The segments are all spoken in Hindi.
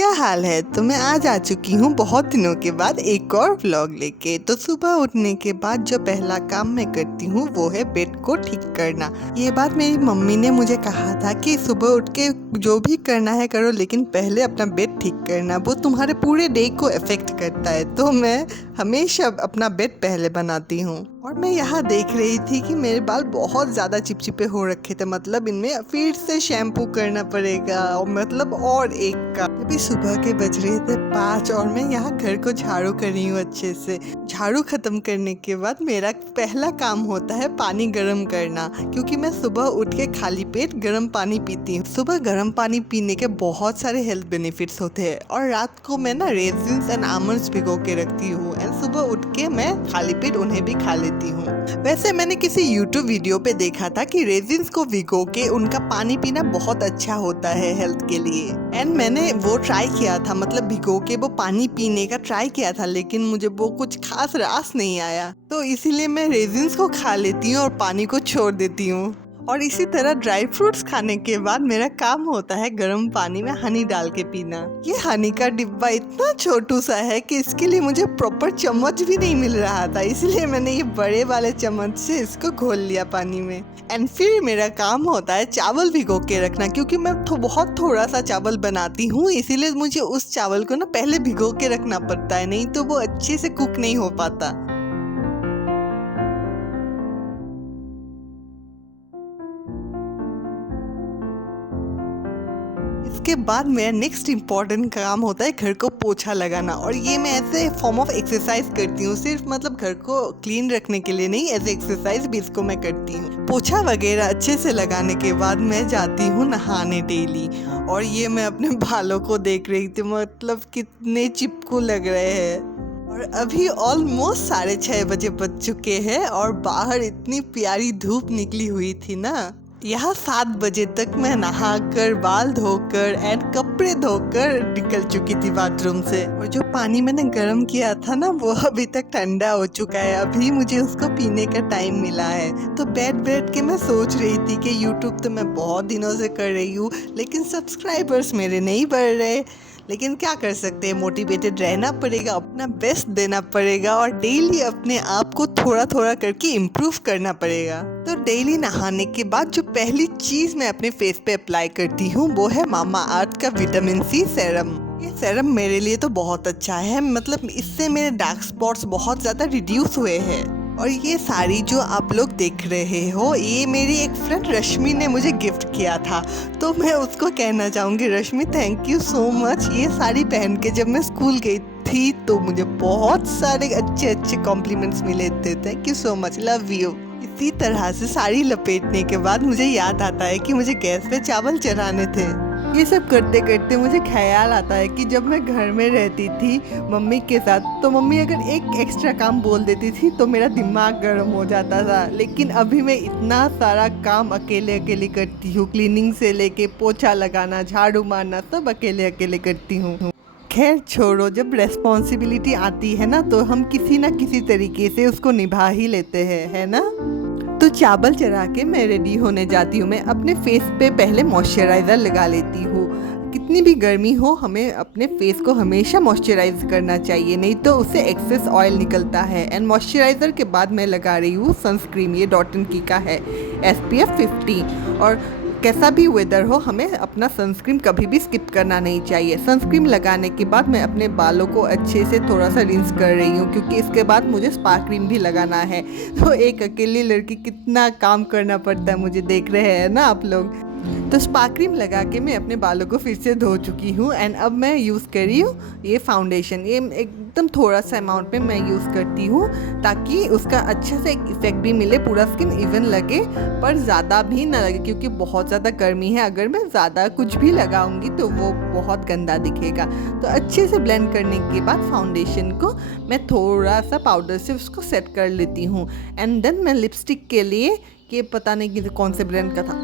क्या हाल है। तो मैं आज आ चुकी हूँ बहुत दिनों के बाद एक और व्लॉग लेके। तो सुबह उठने के बाद जो पहला काम मैं करती हूँ वो है बेड को ठीक करना। ये बात मेरी मम्मी ने मुझे कहा था कि सुबह उठ के जो भी करना है करो, लेकिन पहले अपना बेड ठीक करना, वो तुम्हारे पूरे डे को अफेक्ट करता है। तो मैं हमेशा अपना बेड पहले बनाती हूँ। और मैं यहाँ देख रही थी कि मेरे बाल बहुत ज़्यादा चिपचिपे हो रखे थे, मतलब इनमें फिर से शैम्पू करना पड़ेगा और मतलब और एक का। अभी सुबह के बज रहे थे 5 और मैं यहाँ घर को झाड़ू कर रही हूँ अच्छे से। झाड़ू खत्म करने के बाद मेरा पहला काम होता है पानी गर्म करना, क्योंकि मैं सुबह उठ के खाली पेट गर्म पानी पीती हूँ। सुबह गर्म पानी पीने के बहुत सारे हेल्थ बेनिफिट्स होते हैं। और रात को मैं ना रेजिन्स एंड आमंड्स भिगो के रखती हूँ एंड सुबह उठ के मैं खाली पेट उन्हें भी खा लेती हूँ। वैसे मैंने किसी YouTube वीडियो पे देखा था कि रेजिन्स को भिगो के उनका पानी पीना बहुत अच्छा होता है हेल्थ के लिए। एंड मैंने वो ट्राई किया था, मतलब भिगो के वो पानी पीने का ट्राई किया था, लेकिन मुझे वो कुछ खास रास नहीं आया। तो इसीलिए मैं रेजिन्स को खा लेती हूँ और पानी को छोड़ देती हूँ। और इसी तरह ड्राई फ्रूट्स खाने के बाद मेरा काम होता है गर्म पानी में हनी डाल के पीना। ये हनी का डिब्बा इतना छोटू सा है कि इसके लिए मुझे प्रॉपर चम्मच भी नहीं मिल रहा था, इसलिए मैंने ये बड़े वाले चम्मच से इसको घोल लिया पानी में। एंड फिर मेरा काम होता है चावल भिगो के रखना, क्योंकि मैं बहुत थोड़ा सा चावल बनाती हूँ, इसीलिए मुझे उस चावल को ना पहले भिगो के रखना पड़ता है, नहीं तो वो अच्छे से कुक नहीं हो पाता। इसके बाद मेरा नेक्स्ट इम्पॉर्टेंट काम होता है घर को पोछा लगाना। और ये मैं ऐसे फॉर्म ऑफ एक्सरसाइज करती हूँ, सिर्फ मतलब घर को क्लीन रखने के लिए नहीं, एज एक्सरसाइज भी इसको मैं करती हूँ। पोछा वगैरह अच्छे से लगाने के बाद मैं जाती हूँ नहाने डेली। और ये मैं अपने बालों को देख रही थी, मतलब कितने चिपकू लग रहे हैं। और अभी ऑलमोस्ट 6:30 बजे बज चुके हैं और बाहर इतनी प्यारी धूप निकली हुई थी ना। यहाँ 7 बजे तक मैं नहाकर, बाल धोकर एंड कपड़े धोकर निकल चुकी थी बाथरूम से। और जो पानी मैंने गर्म किया था ना, वो अभी तक ठंडा हो चुका है, अभी मुझे उसको पीने का टाइम मिला है। तो बैठ के मैं सोच रही थी कि यूट्यूब तो मैं बहुत दिनों से कर रही हूँ, लेकिन सब्सक्राइबर्स मेरे नहीं बढ़ रहे। लेकिन क्या कर सकते हैं, मोटिवेटेड रहना पड़ेगा, अपना बेस्ट देना पड़ेगा और डेली अपने आप को थोड़ा थोड़ा करके इम्प्रूव करना पड़ेगा। तो डेली नहाने के बाद जो पहली चीज़ मैं अपने फेस पे अप्लाई करती हूँ वो है मामा अर्थ का विटामिन सी सेरम। ये सेरम मेरे लिए तो बहुत अच्छा है, मतलब इससे मेरे डार्क स्पॉट्स बहुत ज़्यादा रिड्यूस हुए हैं। और ये साड़ी जो आप लोग देख रहे हो, ये मेरी एक फ्रेंड रश्मि ने मुझे गिफ्ट किया था। तो मैं उसको कहना चाहूँगी, रश्मि थैंक यू सो मच। ये साड़ी पहन के जब मैं स्कूल गई थी तो मुझे बहुत सारे अच्छे अच्छे कॉम्प्लीमेंट्स मिले थे। Thank you so much, love you. इसी तरह से साड़ी लपेटने के बाद मुझे याद आता है कि मुझे गैस पे चावल चढ़ाने थे। ये सब करते करते मुझे ख्याल आता है कि जब मैं घर में रहती थी मम्मी के साथ, तो मम्मी अगर एक एक्स्ट्रा काम बोल देती थी तो मेरा दिमाग गर्म हो जाता था। लेकिन अभी मैं इतना सारा काम अकेले अकेले करती हूँ, क्लीनिंग से लेके पोछा लगाना, झाड़ू मारना, सब अकेले अकेले करती हूँ। खैर छोड़ो, जब रेस्पॉन्सिबिलिटी आती है ना तो हम किसी ना किसी तरीके से उसको निभा ही लेते हैं, है ना। तो चावल चढ़ा के मैं रेडी होने जाती हूँ। मैं अपने फेस पे पहले मॉइस्चराइज़र लगा लेती हूँ। कितनी भी गर्मी हो, हमें अपने फेस को हमेशा मॉइस्चराइज करना चाहिए, नहीं तो उससे एक्सेस ऑयल निकलता है। एंड मॉइस्चराइज़र के बाद मैं लगा रही हूँ सनस्क्रीन। ये डॉट एंड की का है, SPF 50। और कैसा भी वेदर हो, हमें अपना सनस्क्रीन कभी भी स्किप करना नहीं चाहिए। सनस्क्रीन लगाने के बाद मैं अपने बालों को अच्छे से थोड़ा सा रिंस कर रही हूँ, क्योंकि इसके बाद मुझे स्पा क्रीम भी लगाना है। तो एक अकेली लड़की कितना काम करना पड़ता है, मुझे देख रहे हैं ना आप लोग। तो स्पा क्रीम लगा के मैं अपने बालों को फिर से धो चुकी हूँ। एंड अब मैं यूज़ कर रही हूँ ये फाउंडेशन। ये एकदम थोड़ा सा अमाउंट में मैं यूज़ करती हूँ, ताकि उसका अच्छा से एक इफेक्ट भी मिले, पूरा स्किन इवन लगे पर ज़्यादा भी ना लगे, क्योंकि बहुत ज़्यादा गर्मी है। अगर मैं ज़्यादा कुछ भी लगाऊंगी तो वो बहुत गंदा दिखेगा। तो अच्छे से ब्लेंड करने के बाद फाउंडेशन को मैं थोड़ा सा पाउडर से उसको सेट कर लेती हूँ। एंड देन मैं लिपस्टिक के लिए, ये पता नहीं कि कौन से ब्रांड का था,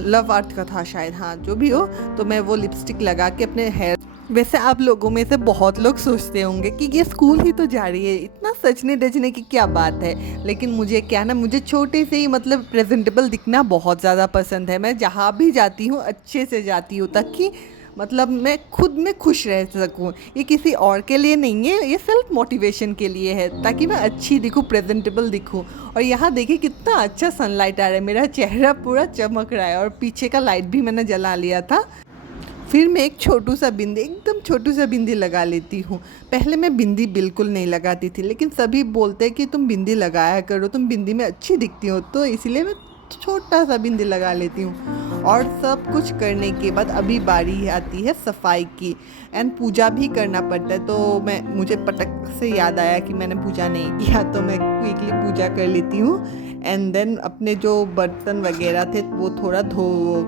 लव आर्ट का था शायद, हाँ जो भी हो, तो मैं वो लिपस्टिक लगा के अपने हेयर। वैसे आप लोगों में से बहुत लोग सोचते होंगे कि ये स्कूल ही तो जा रही है, इतना सजने धजने की क्या बात है। लेकिन मुझे क्या ना, मुझे छोटे से ही मतलब प्रेजेंटेबल दिखना बहुत ज़्यादा पसंद है। मैं जहाँ भी जाती हूँ अच्छे से जाती हूँ, ताकि मतलब मैं खुद में खुश रह सकूं। ये किसी और के लिए नहीं है, ये सेल्फ मोटिवेशन के लिए है, ताकि मैं अच्छी दिखूं, प्रेजेंटेबल दिखूं। और यहाँ देखिए कितना अच्छा सनलाइट आ रहा है, मेरा चेहरा पूरा चमक रहा है और पीछे का लाइट भी मैंने जला लिया था। फिर मैं एक छोटू सा बिंदी, एकदम छोटू सा बिंदी लगा लेती हूँ। पहले मैं बिंदी बिल्कुल नहीं लगाती थी, लेकिन सभी बोलते हैं कि तुम बिंदी लगाया करो, तुम बिंदी में अच्छी दिखती हो, तो इसलिए मैं छोटा सा बिंदी लगा लेती हूँ। और सब कुछ करने के बाद अभी बारी आती है सफाई की, एंड पूजा भी करना पड़ता है। तो मुझे पटक से याद आया कि मैंने पूजा नहीं किया, तो मैं क्विकली पूजा कर लेती हूँ। एंड देन अपने जो बर्तन वगैरह थे वो थोड़ा धो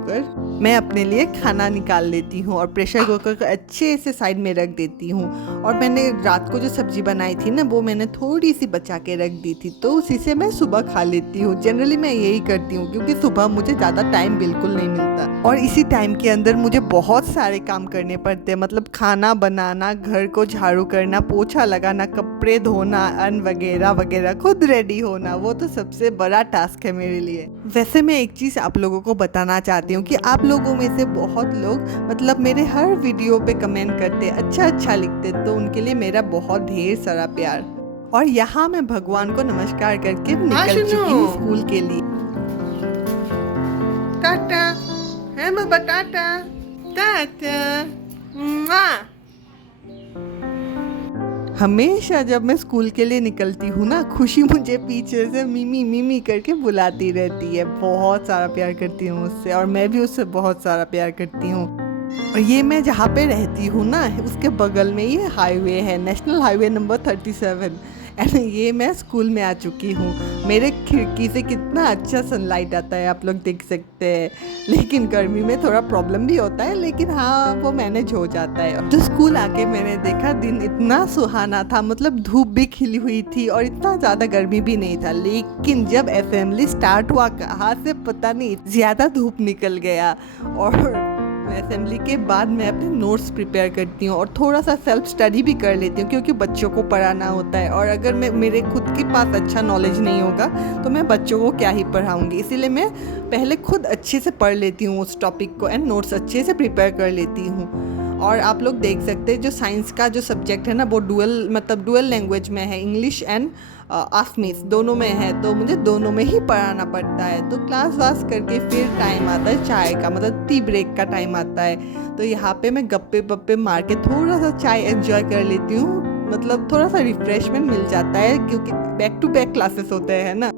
कर मैं अपने लिए खाना निकाल लेती हूँ और प्रेशर कुकर को अच्छे से साइड में रख देती हूँ। और मैंने रात को जो सब्जी बनाई थी ना, वो मैंने थोड़ी सी बचा के रख दी थी, तो उसी से मैं सुबह खा लेती हूँ। जनरली मैं यही करती हूँ, क्योंकि सुबह मुझे ज़्यादा टाइम बिल्कुल नहीं मिलता और इसी टाइम के अंदर मुझे बहुत सारे काम करने पड़ते हैं। मतलब खाना बनाना, घर को झाड़ू करना, पोछा लगाना, कपड़े धोना, अन्न वगैरह वगैरह, खुद रेडी होना, वो तो सबसे बड़ा टास्क है मेरे लिए। वैसे मैं एक चीज़ आप लोगों को बताना चाहती हूँ कि आप लोगों में से बहुत लोग मतलब मेरे हर वीडियो पे कमेंट करते, अच्छा लिखते, तो उनके लिए मेरा बहुत ढेर सारा प्यार। और यहाँ मैं भगवान को नमस्कार करके निकल चुकी हूँ स्कूल के लिए। टाटा है मैं बताता, टाटा। हमेशा जब मैं स्कूल के लिए निकलती हूँ ना, खुशी मुझे पीछे से मिमी मिमी करके बुलाती रहती है, बहुत सारा प्यार करती हूँ उससे और मैं भी उससे बहुत सारा प्यार करती हूँ। और ये मैं जहाँ पे रहती हूँ ना, उसके बगल में ये हाईवे है, नेशनल हाईवे नंबर 37, एंड ये मैं स्कूल में आ चुकी हूँ। मेरे खिड़की से कितना अच्छा सनलाइट आता है, आप लोग देख सकते हैं। लेकिन गर्मी में थोड़ा प्रॉब्लम भी होता है, लेकिन हाँ वो मैनेज हो जाता है। तो स्कूल आके मैंने देखा दिन इतना सुहाना था, मतलब धूप भी खिली हुई थी और इतना ज़्यादा गर्मी भी नहीं था। लेकिन जब असेंबली स्टार्ट हुआ, कहाँ से पता नहीं ज़्यादा धूप निकल गया। और असेंबली के बाद मैं अपने नोट्स प्रिपेयर करती हूँ और थोड़ा सा सेल्फ स्टडी भी कर लेती हूँ, क्योंकि बच्चों को पढ़ाना होता है। और अगर मेरे खुद के पास अच्छा नॉलेज नहीं होगा तो मैं बच्चों को क्या ही पढ़ाऊँगी, इसीलिए मैं पहले खुद अच्छे से पढ़ लेती हूँ उस टॉपिक को एंड नोट्स अच्छे से प्रिपेयर कर लेती हूँ। और आप लोग देख सकते हैं जो साइंस का जो सब्जेक्ट है ना, वो डुअल लैंग्वेज में है, इंग्लिश एंड आसमीस दोनों में है, तो मुझे दोनों में ही पढ़ाना पड़ता है। तो क्लास वास करके फिर टाइम आता है चाय का, मतलब टी ब्रेक का टाइम आता है। तो यहाँ पे मैं गप्पे वप्पे मार के थोड़ा सा चाय एंजॉय कर लेती हूँ, मतलब थोड़ा सा रिफ्रेशमेंट मिल जाता है, क्योंकि बैक टू बैक क्लासेस होते हैं ना।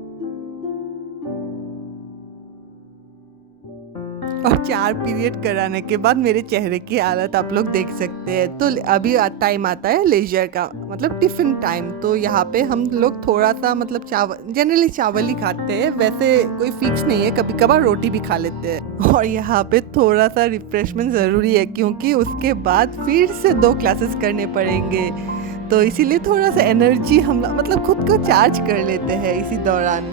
और 4 पीरियड कराने के बाद मेरे चेहरे की हालत आप लोग देख सकते हैं। तो अभी टाइम आता है लेजर का, मतलब टिफ़िन टाइम। तो यहाँ पे हम लोग थोड़ा सा मतलब जनरली चावल ही खाते हैं, वैसे कोई फिक्स नहीं है, कभी कभार रोटी भी खा लेते हैं। और यहाँ पे थोड़ा सा रिफ्रेशमेंट ज़रूरी है, क्योंकि उसके बाद फिर से 2 क्लासेस करने पड़ेंगे, तो इसीलिए थोड़ा सा एनर्जी हम मतलब खुद को चार्ज कर लेते हैं इसी दौरान।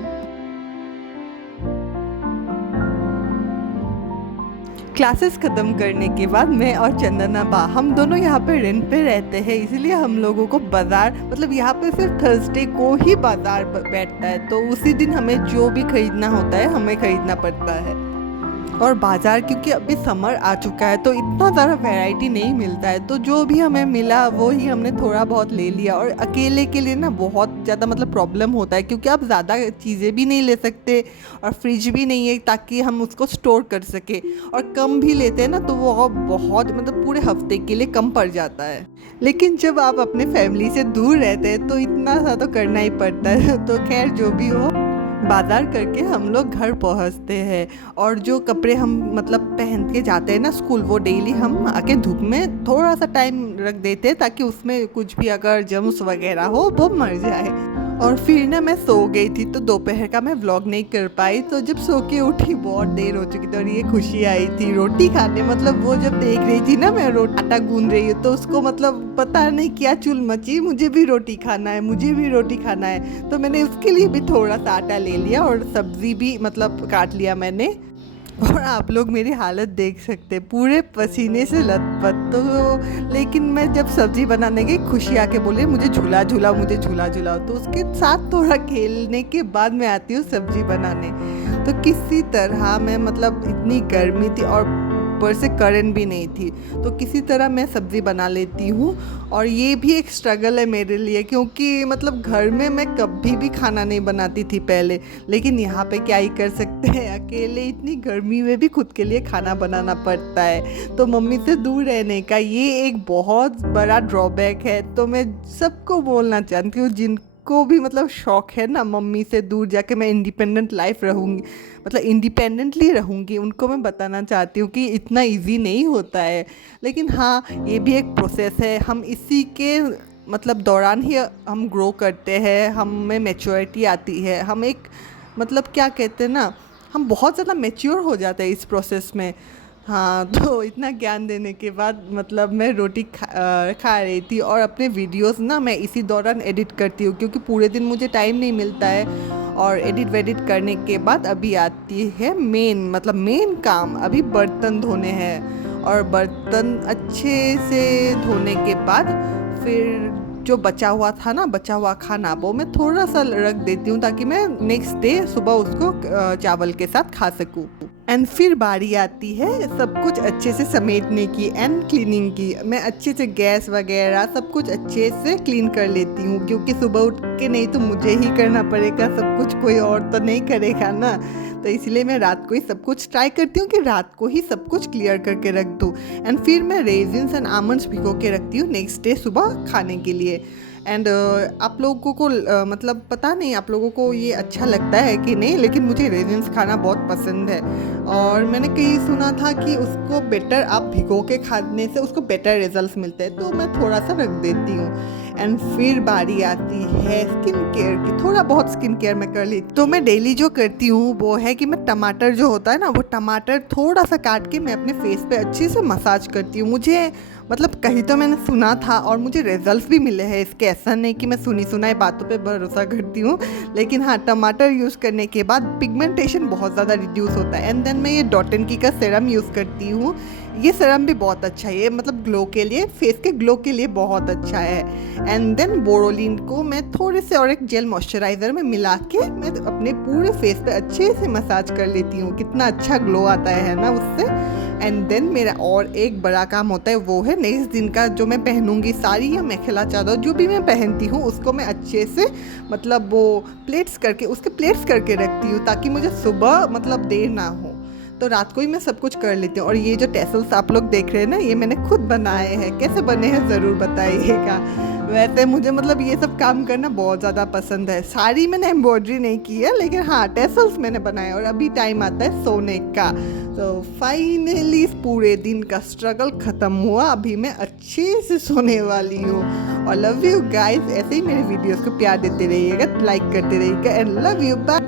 क्लासेस ख़त्म करने के बाद मैं और चंदना बा हम दोनों यहाँ पे रेंट पे रहते हैं, इसलिए हम लोगों को बाज़ार, मतलब यहाँ पे सिर्फ थर्सडे को ही बाज़ार बैठता है, तो उसी दिन हमें जो भी खरीदना होता है हमें खरीदना पड़ता है। और बाज़ार क्योंकि अभी समर आ चुका है तो इतना ज़्यादा वैरायटी नहीं मिलता है, तो जो भी हमें मिला वो ही हमने थोड़ा बहुत ले लिया। और अकेले के लिए ना बहुत ज़्यादा मतलब प्रॉब्लम होता है, क्योंकि आप ज़्यादा चीज़ें भी नहीं ले सकते और फ्रिज भी नहीं है ताकि हम उसको स्टोर कर सके, और कम भी लेते हैं ना तो वो बहुत मतलब पूरे हफ्ते के लिए कम पड़ जाता है। लेकिन जब आप अपने फैमिली से दूर रहते हैं तो इतना सा तो करना ही पड़ता है। तो खैर जो भी हो, बाजार करके हम लोग घर पहुंचते हैं, और जो कपड़े हम मतलब पहन के जाते हैं ना स्कूल, वो डेली हम आके धूप में थोड़ा सा टाइम रख देते हैं, ताकि उसमें कुछ भी अगर जर्म्स वगैरह हो वो मर जाए। और फिर ना मैं सो गई थी, तो दोपहर का मैं व्लॉग नहीं कर पाई, तो जब सो के उठी बहुत देर हो चुकी थी और ये खुशी आई थी रोटी खाने। मतलब वो जब देख रही थी ना मैं आटा गूंद रही हूँ, तो उसको मतलब पता नहीं क्या चुल मची, मुझे भी रोटी खाना है, मुझे भी रोटी खाना है। तो मैंने उसके लिए भी थोड़ा सा आटा ले लिया और सब्जी भी मतलब काट लिया मैंने। और आप लोग मेरी हालत देख सकते हैं, पूरे पसीने से लथपथ। तो लेकिन मैं जब सब्जी बनाने गई, खुशी आके बोले मुझे झूला झूला, मुझे झूला झूलाओ, तो उसके साथ थोड़ा खेलने के बाद मैं आती हूँ सब्जी बनाने। तो किसी तरह मैं मतलब इतनी गर्मी थी और ऊपर से करंट भी नहीं थी, तो किसी तरह मैं सब्ज़ी बना लेती हूँ। और ये भी एक स्ट्रगल है मेरे लिए, क्योंकि मतलब घर में मैं कभी भी खाना नहीं बनाती थी पहले, लेकिन यहाँ पे क्या ही कर सकते हैं, अकेले इतनी गर्मी में भी खुद के लिए खाना बनाना पड़ता है। तो मम्मी से दूर रहने का ये एक बहुत बड़ा ड्रॉबैक है। तो मैं सबको बोलना चाहती हूँ जिनको भी मतलब शौक है ना मम्मी से दूर जाके मैं इंडिपेंडेंट लाइफ रहूँगी, मतलब इंडिपेंडेंटली रहूँगी, उनको मैं बताना चाहती हूँ कि इतना इजी नहीं होता है। लेकिन हाँ, ये भी एक प्रोसेस है, हम इसी के मतलब दौरान ही हम ग्रो करते हैं, हमें मैच्योरिटी आती है, हम एक मतलब क्या कहते हैं ना, हम बहुत ज़्यादा मैच्योर हो जाते हैं इस प्रोसेस में। हाँ, तो इतना ज्ञान देने के बाद मतलब मैं रोटी खा रही थी, और अपने वीडियोस ना मैं इसी दौरान एडिट करती हूँ, क्योंकि पूरे दिन मुझे टाइम नहीं मिलता है। और एडिट वेडिट करने के बाद अभी आती है मेन काम, अभी बर्तन धोने हैं। और बर्तन अच्छे से धोने के बाद फिर जो बचा हुआ खाना वो मैं थोड़ा सा रख देती हूँ, ताकि मैं नेक्स्ट डे सुबह उसको चावल के साथ खा सकूँ। एंड फिर बारी आती है सब कुछ अच्छे से समेटने की एंड क्लीनिंग की। मैं अच्छे से गैस वगैरह सब कुछ अच्छे से क्लीन कर लेती हूँ, क्योंकि सुबह उठ के नहीं तो मुझे ही करना पड़ेगा सब कुछ, कोई और तो नहीं करेगा ना। तो इसलिए मैं रात को ही सब कुछ ट्राई करती हूँ कि रात को ही सब कुछ क्लियर करके रख दूँ। एंड फिर मैं रेजिन्स एंड आमंड्स भिगो के रखती हूँ नेक्स्ट डे सुबह खाने के लिए। एंड आप लोगों को मतलब पता नहीं आप लोगों को ये अच्छा लगता है कि नहीं, लेकिन मुझे रेजिन्स खाना बहुत पसंद है। और मैंने कहीं सुना था कि उसको बेटर आप भिगो के खाने से उसको बेटर रिजल्ट्स मिलते हैं, तो मैं थोड़ा सा रख देती हूँ। एंड फिर बारी आती है स्किन केयर की, थोड़ा बहुत स्किन केयर मैं कर ली। तो मैं डेली जो करती हूँ वो है कि मैं टमाटर जो होता है ना, वो टमाटर थोड़ा सा काट के मैं अपने फेस पे अच्छे से मसाज करती हूँ। मुझे मतलब कहीं तो मैंने सुना था और मुझे रिजल्ट्स भी मिले हैं इसके, ऐसा नहीं कि मैं सुनी सुनाई बातों पे भरोसा करती हूँ। लेकिन हाँ, टमाटर यूज़ करने के बाद पिगमेंटेशन बहुत ज़्यादा रिड्यूस होता है। एंड देन मैं ये डॉट एंड की का सीरम यूज़ करती हूँ। ये सीरम भी बहुत अच्छा है, ये मतलब ग्लो के लिए, फेस के ग्लो के लिए बहुत अच्छा है। एंड देन बोरोलिन को मैं थोड़े से और एक जेल मॉइस्चराइज़र में मिला के मैं अपने पूरे फेस पे अच्छे से मसाज कर लेती हूँ। कितना अच्छा ग्लो आता है ना उससे। एंड देन मेरा और एक बड़ा काम होता है, वो है नेक्स्ट दिन का जो मैं पहनूंगी साड़ी या मेखला चादर जो भी मैं पहनती हूँ, उसको मैं अच्छे से मतलब वो प्लेट्स करके रखती हूँ, ताकि मुझे सुबह मतलब देर ना हो। तो रात को ही मैं सब कुछ कर लेती हूँ। और ये जो टेसल्स आप लोग देख रहे हैं ना, ये मैंने खुद बनाए हैं। कैसे बने हैं ज़रूर बताइएगा। वैसे मुझे मतलब ये सब काम करना बहुत ज़्यादा पसंद है। साड़ी मैंने एम्ब्रॉयडरी नहीं की है, लेकिन हाँ टेसल्स मैंने बनाए। और अभी टाइम आता है सोने का। तो फाइनली पूरे दिन का स्ट्रगल ख़त्म हुआ, अभी मैं अच्छे से सोने वाली हूँ। और लव यू गाइस, ऐसे ही मेरे वीडियोस को प्यार देते रहिएगा, लाइक करते रहिएगा। And love you, bye.